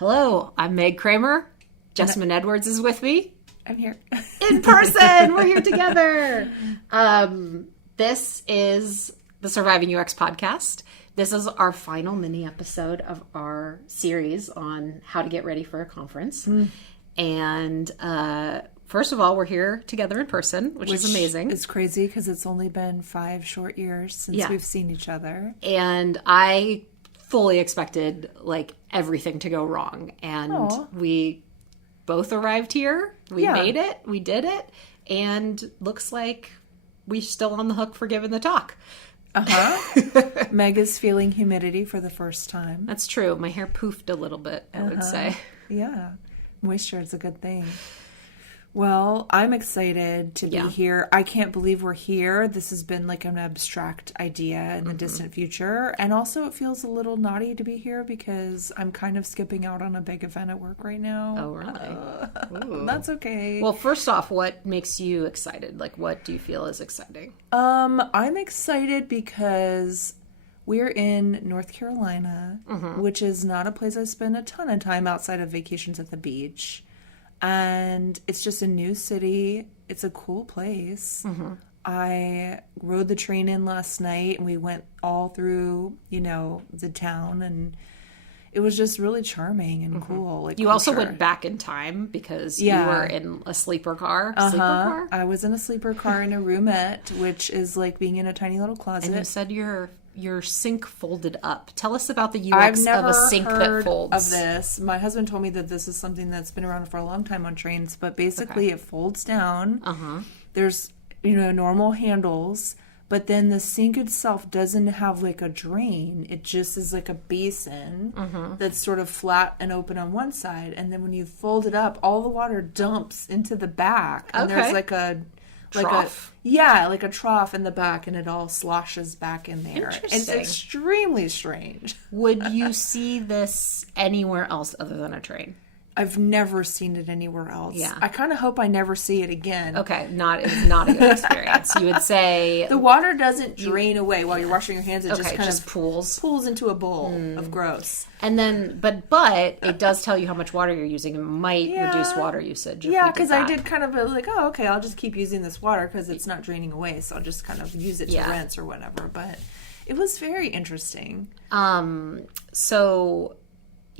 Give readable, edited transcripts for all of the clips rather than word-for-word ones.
Hello, I'm Meg Kramer. Jessamine Edwards is with me. I'm here. In person! We're here together! This is the Surviving UX podcast. This is our final mini episode of our series on how to get ready for a conference. And first of all, we're here together in person, which is amazing. It's crazy because it's only been 5 short years since we've seen each other. And I fully expected like everything to go wrong, and we both arrived here. We made it. We did it, and looks like we're still on the hook for giving the talk. Meg is feeling humidity for the first time. That's true. My hair poofed a little bit, I would say. Yeah, moisture is a good thing. Well, I'm excited to be here. I can't believe we're here. This has been like an abstract idea in the distant future. And also it feels a little naughty to be here because I'm kind of skipping out on a big event at work right now. Oh, really? That's okay. Well, first off, what makes you excited? Like, what do you feel is exciting? I'm excited because we're in North Carolina, which is not a place I spend a ton of time outside of vacations at the beach. And it's just a new city. It's a cool place. I rode the train in last night and we went all through, the town, and it was just really charming and cool. Like, you also went back in time because you were in a sleeper car. Sleeper car? I was in a sleeper car in a roomette, which is like being in a tiny little closet. And you said your sink folded up. Tell us about the UX of a sink that folds. Of this. My husband told me that this is something that's been around for a long time on trains, but basically it folds down. There's, normal handles, but then the sink itself doesn't have like a drain. It just is like a basin that's sort of flat and open on one side, and then when you fold it up, all the water dumps into the back, and there's like a trough. Like a trough in the back, and it all sloshes back in there. Interesting. It's extremely strange. Would you see this anywhere else other than a train? I've never seen it anywhere else. Yeah. I kind of hope I never see it again. Okay, it's not a good experience. You would say the water doesn't drain away while you're washing your hands. It just kind of pools into a bowl of gross. And then, but it does tell you how much water you're using. It might reduce water usage. Because I did kind of like, okay, I'll just keep using this water because it's not draining away, so I'll just kind of use it to rinse or whatever. But it was very interesting. So,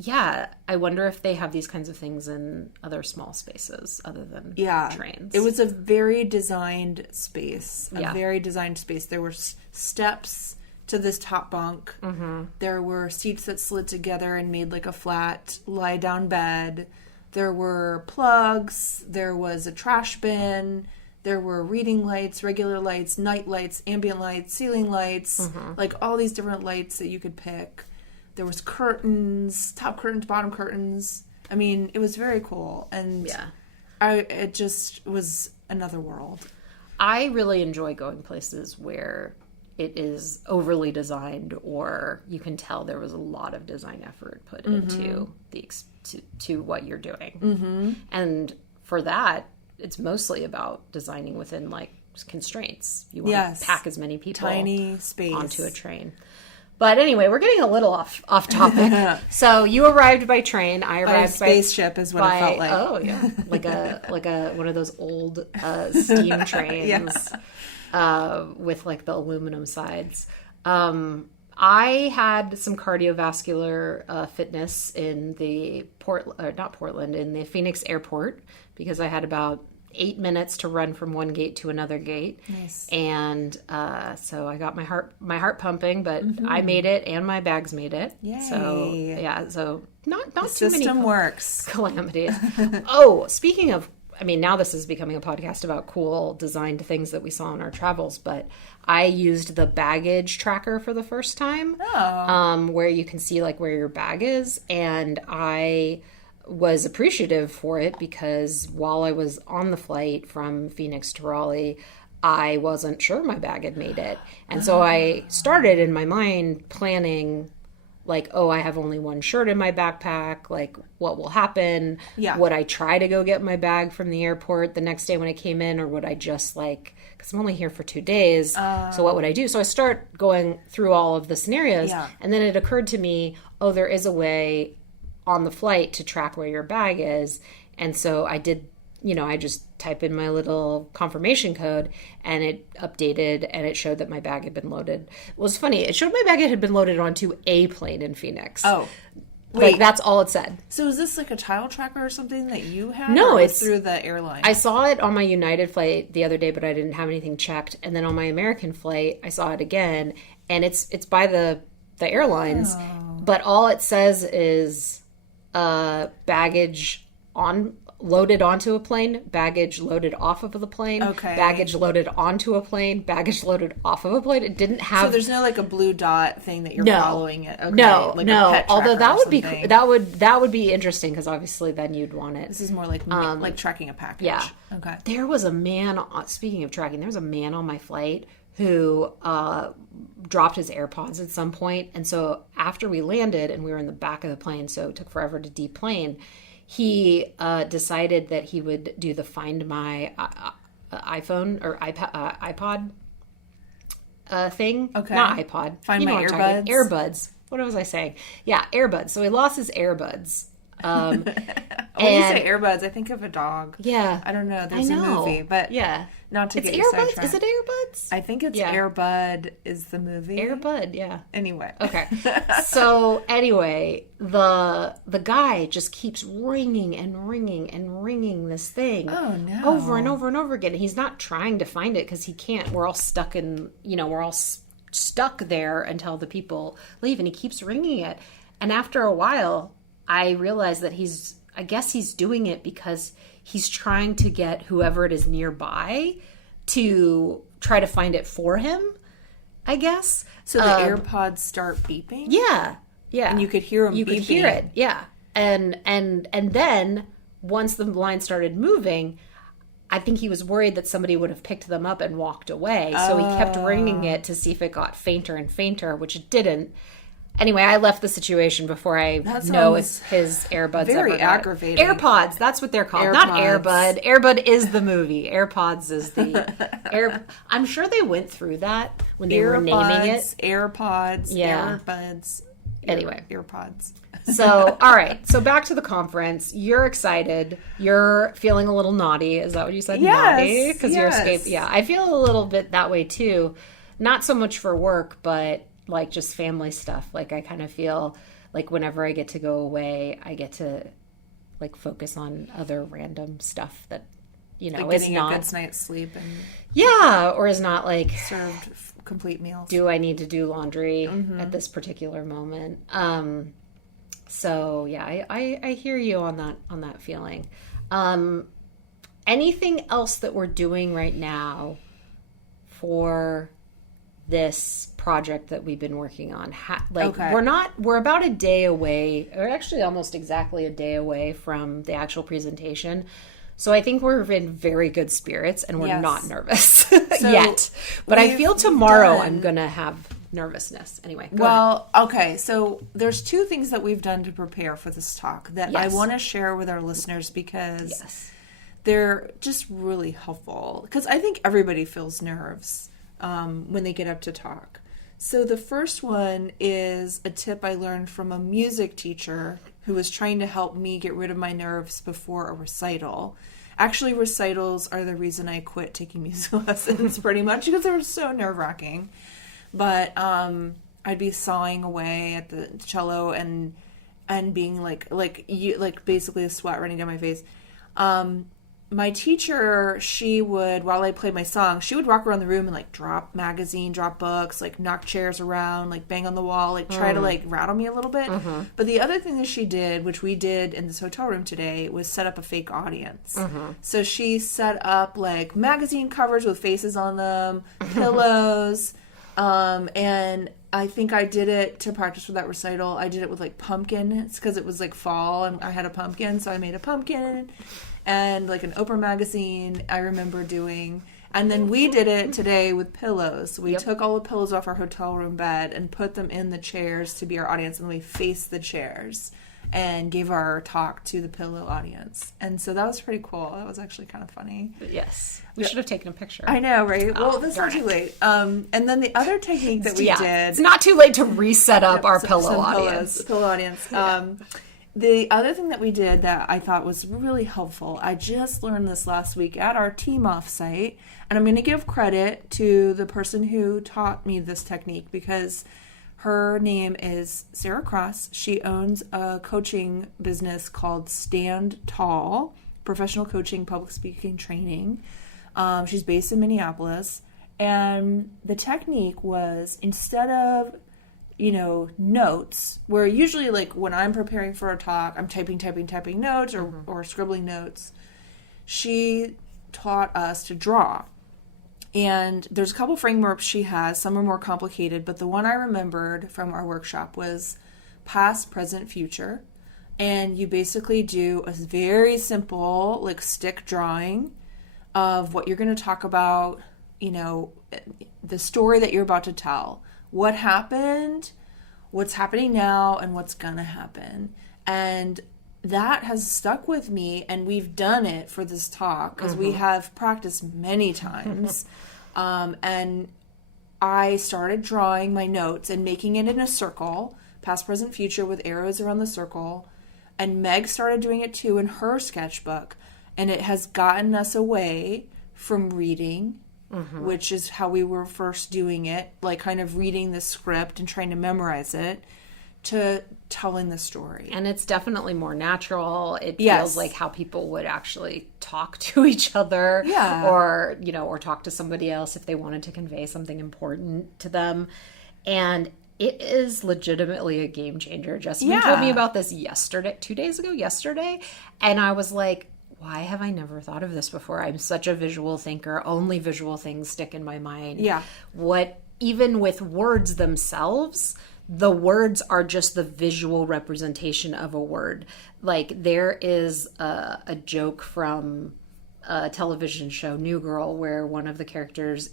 yeah, I wonder if they have these kinds of things in other small spaces other than trains. It was a very designed space. There were steps to this top bunk. There were seats that slid together and made like a flat lie-down bed. There were plugs. There was a trash bin. There were reading lights, regular lights, night lights, ambient lights, ceiling lights, like all these different lights that you could pick. There was curtains, top curtains, bottom curtains. I mean, it was very cool. And it just was another world. I really enjoy going places where it is overly designed, or you can tell there was a lot of design effort put into to what you're doing. And for that, it's mostly about designing within like constraints. You want to pack as many people tiny space onto a train. But anyway, we're getting a little off topic. So you arrived by train. I arrived by spaceship is what it felt like. Oh yeah, like a one of those old steam trains with like the aluminum sides. I had some cardiovascular fitness in the in the Phoenix airport, because I had about 8 minutes to run from one gate to another gate. Nice. And so I got my heart pumping, but I made it and my bags made it. Yay. So not the too many system works. Calamities. Oh, speaking of, now this is becoming a podcast about cool designed things that we saw on our travels, but I used the baggage tracker for the first time. Where you can see like where your bag is, and I was appreciative for it because while I was on the flight from Phoenix to Raleigh, I wasn't sure my bag had made it. And so I started in my mind planning like, oh, I have only one shirt in my backpack. Like, what will happen? Yeah. Would I try to go get my bag from the airport the next day when I came in? Or would I just like, because I'm only here for 2 days. So what would I do? So I start going through all of the scenarios. Yeah. And then it occurred to me, oh, there is a way on the flight to track where your bag is. And so I did, I just type in my little confirmation code and it updated and it showed that my bag had been loaded. It was funny. It showed my bag had been loaded onto a plane in Phoenix. Oh. Wait. Like, that's all it said. So is this like a tile tracker or something that you had? No, it's through the airline. I saw it on my United flight the other day, but I didn't have anything checked. And then on my American flight, I saw it again, and it's by the airlines. Oh. But all it says is baggage loaded onto a plane, baggage loaded off of the plane, baggage loaded onto a plane, baggage loaded off of a plane. It didn't have. So there's no like a blue dot thing that you're following it. Okay. No, like no. A pet Although that would something. that would be interesting because obviously then you'd want it. This is more like tracking a package. Yeah. Okay. There was a man. Speaking of tracking, there was a man on my flight who dropped his AirPods at some point, and so after we landed and we were in the back of the plane, so it took forever to deplane. He decided that he would do the Find My iPhone or iPod thing. Okay. Not iPod. Find My earbuds. Earbuds. What was I saying? Yeah, earbuds. So he lost his earbuds. When you say earbuds, I think of a dog. Yeah. I don't know. There's a movie, but yeah. Not to it's get you earbuds. sidetracked. Is it earbuds? I think it's Airbud is the movie. Airbud, yeah. Anyway. Okay. So anyway, the guy just keeps ringing and ringing and ringing this thing over and over and over again. He's not trying to find it because he can't. We're all stuck stuck there until the people leave, and he keeps ringing it. And after a while, I realized that I guess he's doing it because he's trying to get whoever it is nearby to try to find it for him, I guess. So the AirPods start beeping? Yeah. Yeah. And you could hear them You beeping. could hear it, yeah. And then once the line started moving, I think he was worried that somebody would have picked them up and walked away. So he kept ringing it to see if it got fainter and fainter, which it didn't. Anyway, I left the situation before I know if his earbuds very ever got aggravating. AirPods, that's what they're called. AirPods. Not Airbud. Airbud is the movie. AirPods is the I'm sure they went through that when they were naming it. AirPods, yeah. Earbuds. Anyway. AirPods. So, all right. So back to the conference. You're excited. You're feeling a little naughty. Is that what you said? Yes. Naughty? Because you're escaping. Yeah, I feel a little bit that way too. Not so much for work, but like just family stuff. Like I kind of feel like whenever I get to go away, I get to like focus on other random stuff that, like is not a good night's sleep and or is not like served complete meals. Do I need to do laundry at this particular moment? So yeah, I hear you on that feeling. Anything else that we're doing right now for this project that we've been working on? We're about a day away, or actually almost exactly a day away from the actual presentation. So I think we're in very good spirits and we're not nervous yet. But I feel tomorrow I'm going to have nervousness. Anyway, okay. So there's two things that we've done to prepare for this talk that I want to share with our listeners because they're just really helpful. Because I think everybody feels nerves when they get up to talk. So the first one is a tip I learned from a music teacher who was trying to help me get rid of my nerves before a recital. Actually, recitals are the reason I quit taking music lessons pretty much because they were so nerve-wracking. But I'd be sawing away at the cello and being like basically a sweat running down my face. My teacher, she would, while I played my song, she would walk around the room and like drop books, like knock chairs around, like bang on the wall, like try to like rattle me a little bit. Mm-hmm. But the other thing that she did, which we did in this hotel room today, was set up a fake audience. Mm-hmm. So she set up like magazine covers with faces on them, pillows, and I think I did it to practice for that recital. I did it with like pumpkins because it was like fall and I had a pumpkin, so I made a pumpkin. And like an Oprah magazine I remember doing. And then we did it today with pillows. We took all the pillows off our hotel room bed and put them in the chairs to be our audience. And we faced the chairs and gave our talk to the pillow audience. And so that was pretty cool. That was actually kind of funny. Yes. We should have taken a picture. I know, right? Well, this is not too late. And then the other technique that we did. It's not too late to reset up our pillow audience. Pillow audience. The other thing that we did that I thought was really helpful, I just learned this last week at our team offsite, and I'm going to give credit to the person who taught me this technique because her name is Sarah Cross. She owns a coaching business called Stand Tall, professional coaching, public speaking training. She's based in Minneapolis, and the technique was instead of notes, where usually like when I'm preparing for a talk, I'm typing notes or scribbling notes. She taught us to draw. And there's a couple frameworks she has. Some are more complicated, but the one I remembered from our workshop was past, present, future. And you basically do a very simple like stick drawing of what you're going to talk about, the story that you're about to tell. What happened, what's happening now, and what's gonna happen. And that has stuck with me, and we've done it for this talk because we have practiced many times. And I started drawing my notes and making it in a circle, past, present, future, with arrows around the circle. And Meg started doing it too in her sketchbook. And it has gotten us away from reading, which is how we were first doing it, like kind of reading the script and trying to memorize it, to telling the story. And it's definitely more natural. It feels like how people would actually talk to each other, or talk to somebody else if they wanted to convey something important to them. And it is legitimately a game changer. Jessica told me about this 2 days ago, and I was like, why have I never thought of this before? I'm such a visual thinker. Only visual things stick in my mind. Yeah. Even with words themselves, the words are just the visual representation of a word. Like there is a joke from a television show, New Girl, where one of the characters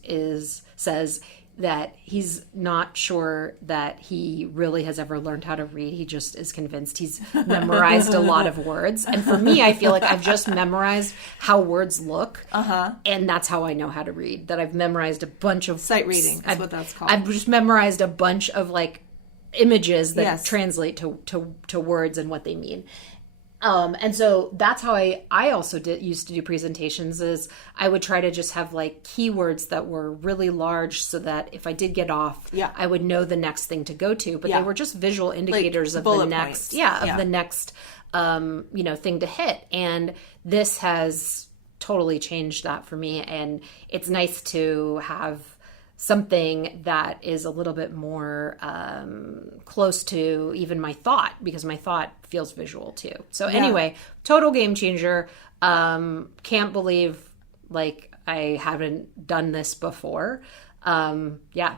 says that he's not sure that he really has ever learned how to read. He just is convinced he's memorized a lot of words. And for me, I feel like I've just memorized how words look. And that's how I know how to read. That I've memorized a bunch of... Sight reading is what that's called. I've just memorized a bunch of like images that translate to words and what they mean. And so that's how I also used to do presentations, is I would try to just have like keywords that were really large so that if I did get off, I would know the next thing to go to, but they were just visual indicators like of the next, the next, thing to hit. And this has totally changed that for me. And it's nice to have something that is a little bit more close to even my thought, because my thought feels visual too. So anyway, total game changer. Can't believe like I haven't done this before.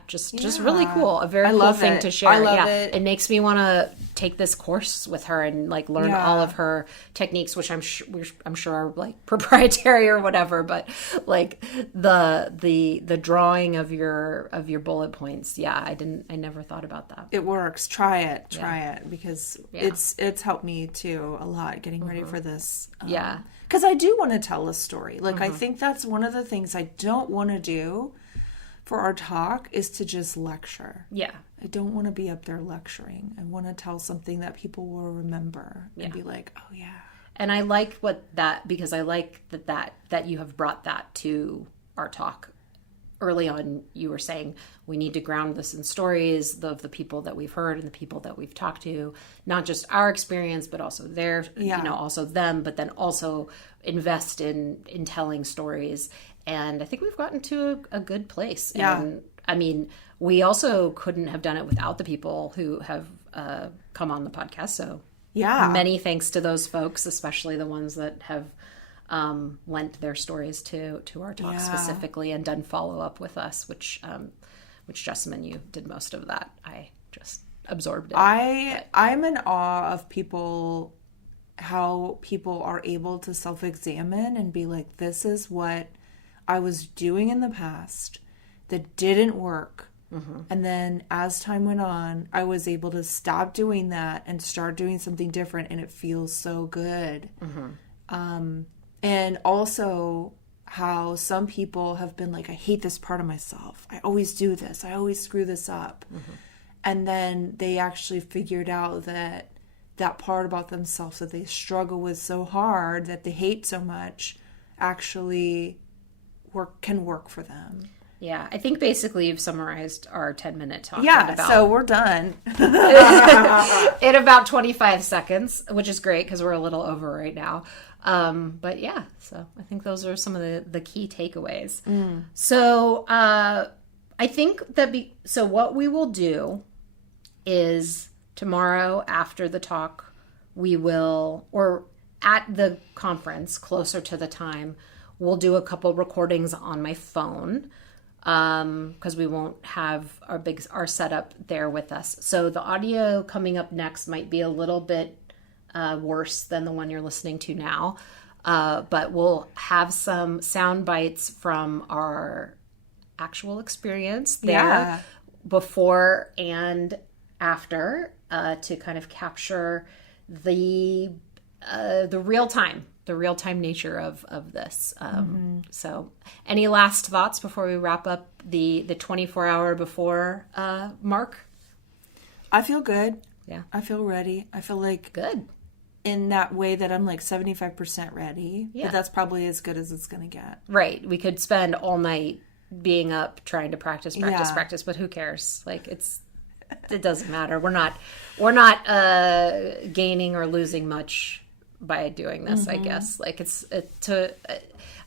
Just really cool. A very cool thing to share. I love it. It makes me want to take this course with her and like learn all of her techniques, which I'm sure are like proprietary or whatever. But like the drawing of your bullet points. I never thought about that. It works. Try it because it's helped me too a lot getting ready for this. Because I do want to tell a story. Like I think that's one of the things I don't want to do for our talk, is to just lecture. I don't want to be up there lecturing. I want to tell something that people will remember and be like, oh yeah. And I like because I like that you have brought that to our talk. Early on, you were saying we need to ground this in stories of the people that we've heard and the people that we've talked to, not just our experience, but also their, also them, but then also invest in telling stories. And I think we've gotten to a good place. And I mean, we also couldn't have done it without the people who have come on the podcast. So many thanks to those folks, especially the ones that have lent their stories to our talk specifically and done follow-up with us, which Jessamine, you did most of that. I just absorbed it. I'm in awe of people, how people are able to self-examine and be like, this is what I was doing in the past that didn't work. And then as time went on, I was able to stop doing that and start doing something different, and it feels so good. And also how some people have been like, I hate this part of myself. I always do this. I always screw this up. And then they actually figured out that that part about themselves that they struggle with so hard, that they hate so much, actually can work for them. Yeah, I think basically you've summarized our 10-minute talk. So we're done. In about 25 seconds, which is great because we're a little over right now. But yeah, so I think those are some of the key takeaways. So I think that so what we will do is tomorrow after the talk, we will, or at the conference closer to the time, we'll do a couple recordings on my phone. Because we won't have our setup there with us. So the audio coming up next might be a little bit worse than the one you're listening to now. But we'll have some sound bites from our actual experience there before and after to kind of capture the real time nature of this. So any last thoughts before we wrap up the 24-hour before mark? I feel good. Yeah. I feel ready. I feel like good in that way that I'm like 75% ready. Yeah. But that's probably as good as it's going to get. Right. We could spend all night being up trying to practice, but who cares? Like it doesn't matter. We're not gaining or losing much by doing this, I guess. Like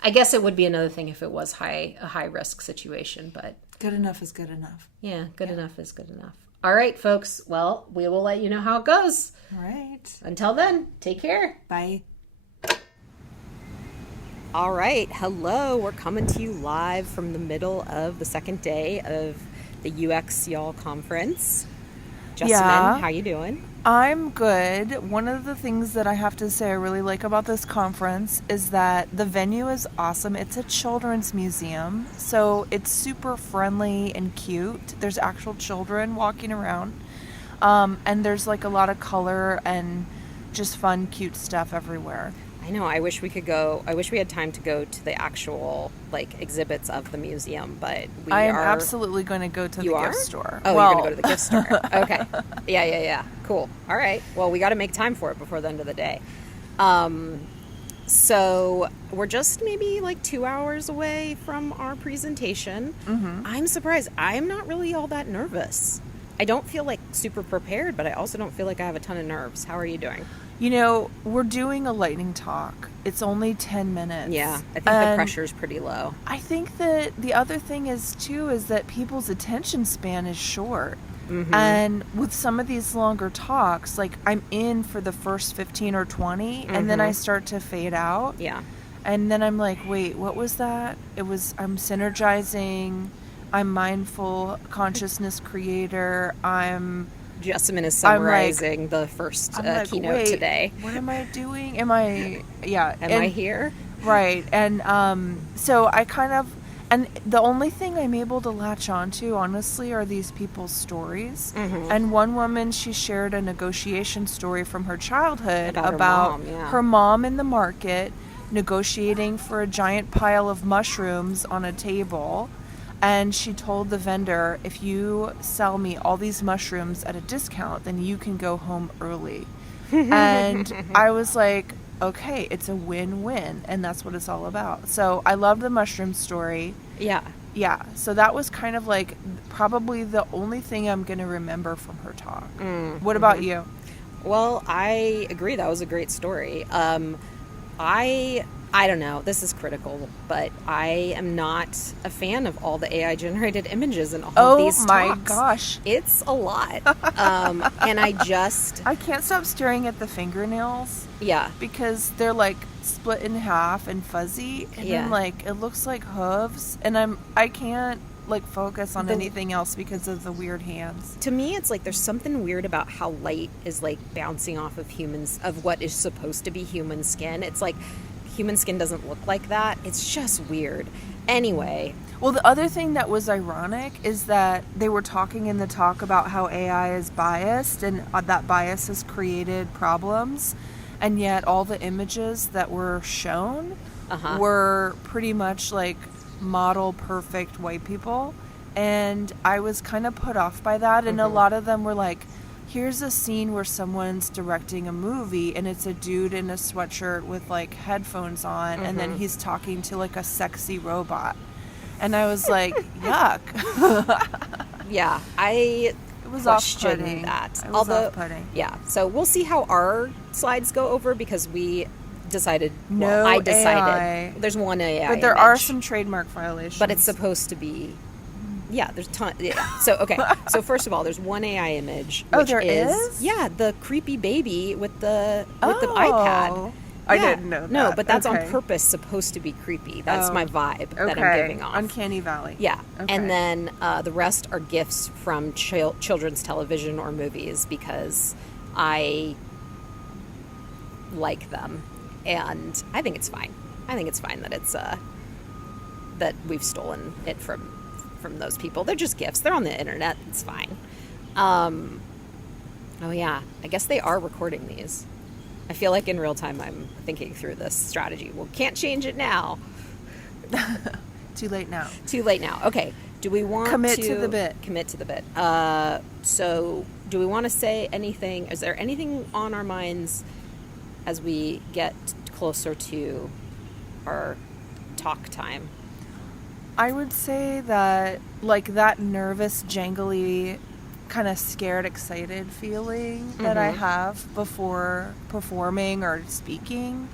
I guess it would be another thing if it was a high risk situation, but good enough is good enough. Yeah, good enough is good enough. All right, folks. Well, we will let you know how it goes. All right. Until then, take care. Bye. All right. Hello. We're coming to you live from the middle of the second day of the UX Y'all conference. Jessamine, how you doing? I'm good. One of the things that I have to say I really like about this conference is that the venue is awesome. It's a children's museum, so it's super friendly and cute. There's actual children walking around, and there's like a lot of color and just fun, cute stuff everywhere. I know. I wish we could go. I wish we had time to go to the actual exhibits of the museum, but I am absolutely going to go to the gift store. Oh, you're going to go to the gift store. Okay. Yeah. Cool. All right. Well, we got to make time for it before the end of the day. So we're just maybe 2 hours away from our presentation. I'm surprised. I'm not really all that nervous. I don't feel super prepared, but I also don't feel like I have a ton of nerves. How are you doing? We're doing a lightning talk. It's only 10 minutes. Yeah, I think the pressure's pretty low. I think that the other thing is that people's attention span is short. And with some of these longer talks, I'm in for the first 15 or 20, and then I start to fade out. Yeah. And then I'm like, wait, what was that? I'm synergizing. I'm mindful consciousness creator. Jessamine is summarizing the first keynote today. What am I doing? Am I here? Right. And so I and the only thing I'm able to latch onto, honestly, are these people's stories. And one woman, she shared a negotiation story from her childhood about her mom in the market negotiating for a giant pile of mushrooms on a table. And she told the vendor, if you sell me all these mushrooms at a discount, then you can go home early. And I was like, okay, it's a win-win. And that's what it's all about. So I love the mushroom story. Yeah. Yeah. So that was kind of probably the only thing I'm going to remember from her talk. What about you? Well, I agree. That was a great story. I don't know, this is critical, but I am not a fan of all the AI-generated images in all of these talks. Oh my gosh. It's a lot. And I can't stop staring at the fingernails. Yeah. Because they're split in half and fuzzy. And then it looks like hooves. And I can't focus on anything else because of the weird hands. To me, it's there's something weird about how light is bouncing off of what is supposed to be human skin. It's human skin doesn't look like that. It's just weird. Anyway. Well, the other thing that was ironic is that they were talking in the talk about how AI is biased and that bias has created problems. And yet all the images that were shown were pretty much model perfect white people. And I was kind of put off by that. And a lot of them were here's a scene where someone's directing a movie and it's a dude in a sweatshirt with like headphones on, and then he's talking to like a sexy robot. And I was like, yuck. Yeah, I was question that. Although, yeah, so we'll see how our slides go over, because we decided, I decided AI. There's one AI but there image, are some trademark violations. but it's supposed to be, there's ton. Yeah. So okay, so first of all, there's one AI image. Which there is? Yeah, the creepy baby with the iPad. I didn't know that. No, but that's on purpose supposed to be creepy. That's my vibe that I'm giving off. Uncanny Valley. Yeah. Okay. And then the rest are gifts from children's television or movies, because I like them. And I think it's fine. I think it's fine that it's that we've stolen it from those people. They're just gifts. They're on the internet. It's fine. Oh yeah, I guess they are recording these. I feel like in real time I'm thinking through this strategy. Well, can't change it now. Too late now. Too late now. Okay. Do we want commit to the bit? Commit to the bit. So do we want to say anything? Is there anything on our minds as we get closer to our talk time? I would say that, like, that nervous, jangly, kind of scared, excited feeling that I have before performing or speaking,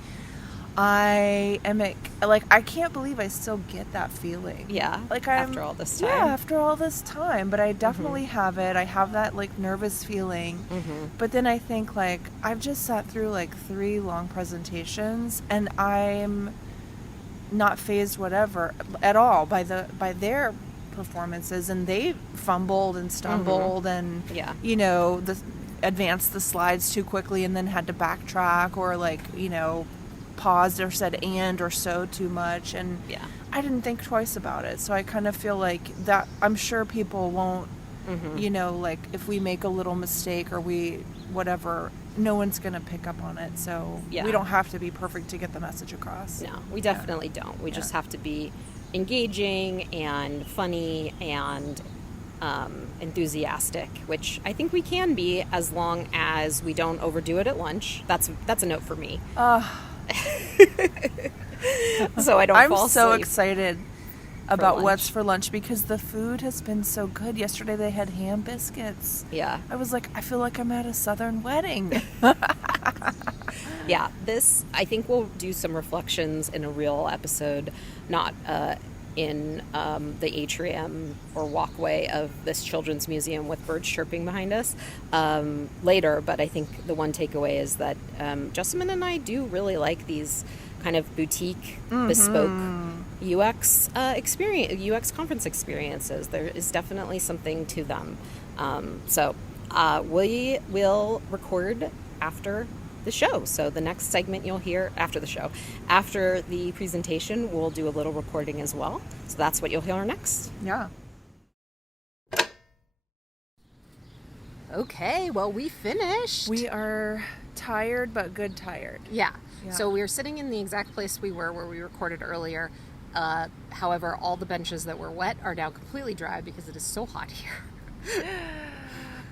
I am, like, I can't believe I still get that feeling. Yeah, like after all this time. Yeah, after all this time. But I definitely have it. I have that, like, nervous feeling. But then I think, like, I've just sat through, like, 3 long presentations, and I'm not phased whatever at all by their performances, and they fumbled and stumbled and you know, advanced the slides too quickly and then had to backtrack, or, like, you know, paused or said and or so too much, and I didn't think twice about it. So I kind of feel like that I'm sure people won't you know, like, if we make a little mistake or we whatever, no one's gonna pick up on it. So we don't have to be perfect to get the message across. No, we definitely don't. We just have to be engaging and funny and enthusiastic, which I think we can be, as long as we don't overdo it at lunch. That's a note for me. So I don't fall asleep. I'm so excited about what's for lunch, because the food has been so good. Yesterday they had ham biscuits. Yeah. I was like, I feel like I'm at a Southern wedding. Yeah, I think we'll do some reflections in a real episode, not in the atrium or walkway of this children's museum with birds chirping behind us later. But I think the one takeaway is that Jessamine and I do really like these kind of boutique, bespoke UX UX conference experiences. There is definitely something to them. So we will record after the show. So the next segment you'll hear after the show, after the presentation, we'll do a little recording as well. So that's what you'll hear next. Yeah. Okay, well, we finished. We are tired, but good tired. Yeah. So we were sitting in the exact place we were where we recorded earlier. However, all the benches that were wet are now completely dry because it is so hot here.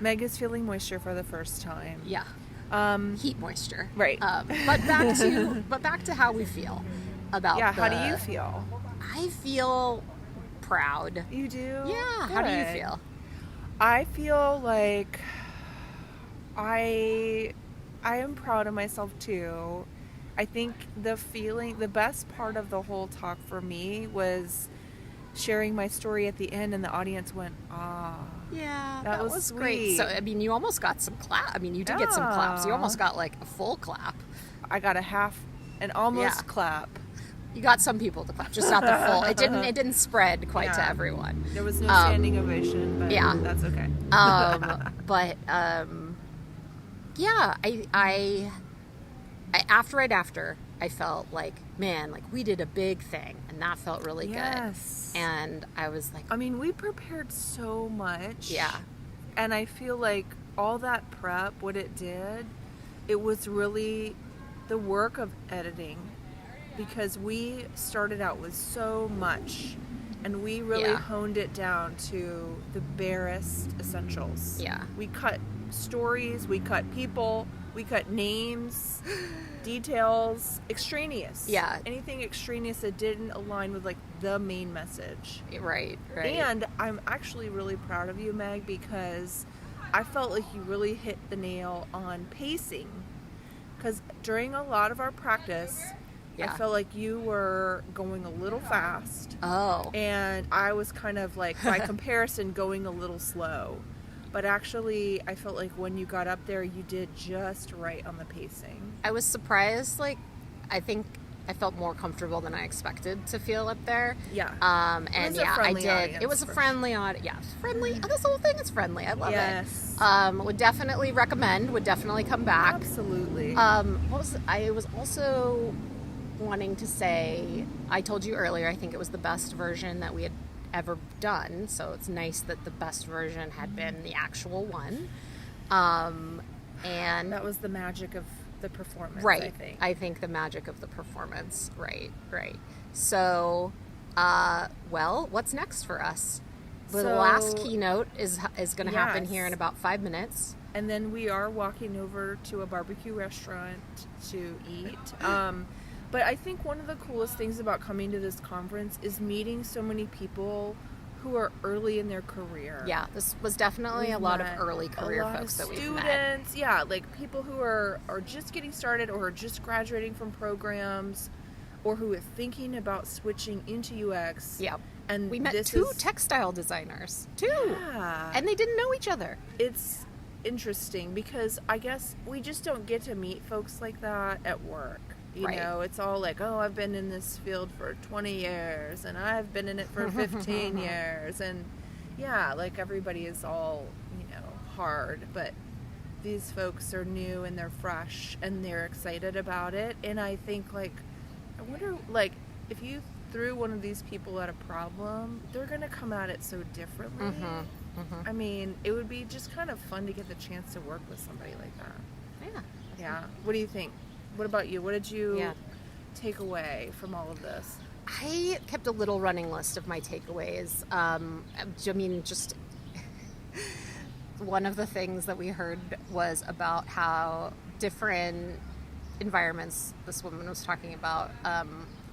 Meg is feeling moisture for the first time. Yeah. Heat moisture. Right. But back to how we feel about how do you feel? I feel proud. You do? Yeah. Good. How do you feel? I feel like I am proud of myself too. I think the best part of the whole talk for me was sharing my story at the end, and the audience went, ah. Yeah, that was great. So, I mean, you almost got some clap. I mean, you did get some claps. You almost got, like, a full clap. I got an almost clap. You got some people to clap, just not the full. It didn't spread quite to everyone. There was no standing ovation, but that's okay. After I felt like, man, like, we did a big thing, and that felt really good. And I was like, I mean, we prepared so much. Yeah. And I feel like all that prep, what it did, it was really the work of editing, because we started out with so much, and we really honed it down to the barest essentials. Yeah. We cut stories, we cut people, we cut names, details, extraneous. Yeah. Anything extraneous that didn't align with, like, the main message. Right. And I'm actually really proud of you, Meg, because I felt like you really hit the nail on pacing. Because during a lot of our practice, I felt like you were going a little fast. Oh. And I was kind of like, by comparison, going a little slow. But actually, I felt like when you got up there, you did just right on the pacing. I was surprised. Like, I think I felt more comfortable than I expected to feel up there. Yeah. And yeah, I did. It was a friendly audience. Yeah, friendly. This whole thing is friendly. I love it. Would definitely recommend. Would definitely come back. Absolutely. I was also wanting to say, I told you earlier, I think it was the best version that we had ever done, so it's nice that the best version had been the actual one. And that was the magic of the performance, right? I think the magic of the performance. Right. So, well, what's next for us? The last keynote is going to happen here in about 5 minutes. And then we are walking over to a barbecue restaurant to eat. But I think one of the coolest things about coming to this conference is meeting so many people who are early in their career. Yeah, this was definitely a lot of early career folks that we've met. Students, yeah, like people who are just getting started or are just graduating from programs or who are thinking about switching into UX. Yeah. And we met two textile designers. Yeah. And they didn't know each other. It's interesting because I guess we just don't get to meet folks like that at work. You know, it's all like, oh, I've been in this field for 20 years and I've been in it for 15 years. And yeah, like everybody is all, hard, but these folks are new and they're fresh and they're excited about it. And I think, like, I wonder, like, if you threw one of these people at a problem, they're going to come at it so differently. I mean, it would be just kind of fun to get the chance to work with somebody like that. Yeah. What do you think? What about you? What did you take away from all of this? I kept a little running list of my takeaways. I mean, just one of the things that we heard was about how different environments, this woman was talking about,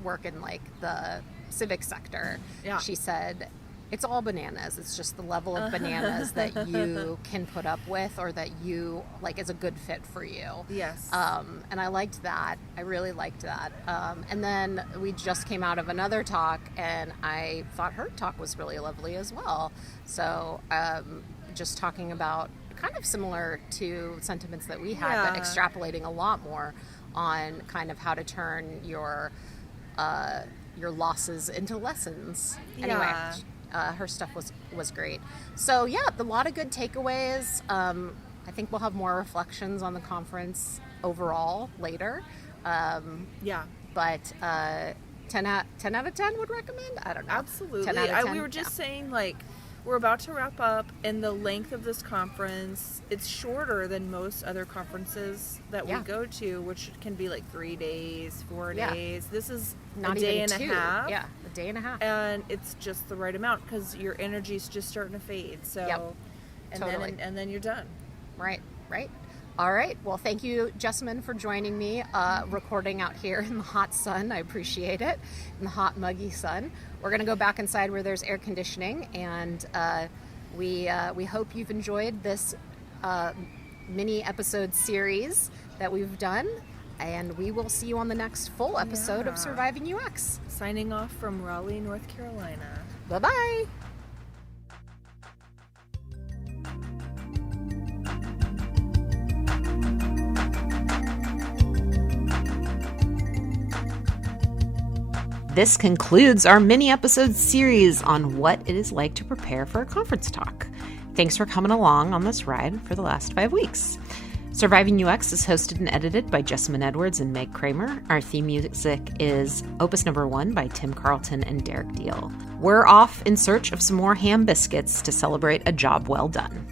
work in like the civic sector. Yeah. She said, it's all bananas. It's just the level of bananas that you can put up with or that you like is a good fit for you. Yes. And I liked that. I really liked that. And then we just came out of another talk and I thought her talk was really lovely as well. So just talking about kind of similar to sentiments that we had, but extrapolating a lot more on kind of how to turn your losses into lessons. Anyway. Her stuff was great. So yeah, a lot of good takeaways. I think we'll have more reflections on the conference overall later. But 10 out of 10 would recommend? I don't know. Absolutely. 10 out of 10? We were just saying, like, we're about to wrap up, and the length of this conference, it's shorter than most other conferences that we go to, which can be like 3 days, 4 days. This is not a day even and 2. a half. Yeah, a day and a half. And it's just the right amount because your energy's just starting to fade. So, and then you're done. Right. All right. Well, thank you, Jessamine, for joining me, recording out here in the hot sun. I appreciate it. In the hot, muggy sun. We're going to go back inside where there's air conditioning, and we hope you've enjoyed this mini episode series that we've done, and we will see you on the next full episode of Surviving UX. Signing off from Raleigh, North Carolina. Bye-bye. This concludes our mini-episode series on what it is like to prepare for a conference talk. Thanks for coming along on this ride for the last 5 weeks. Surviving UX is hosted and edited by Jessamine Edwards and Meg Kramer. Our theme music is Opus Number 1 by Tim Carlton and Derek Deal. We're off in search of some more ham biscuits to celebrate a job well done.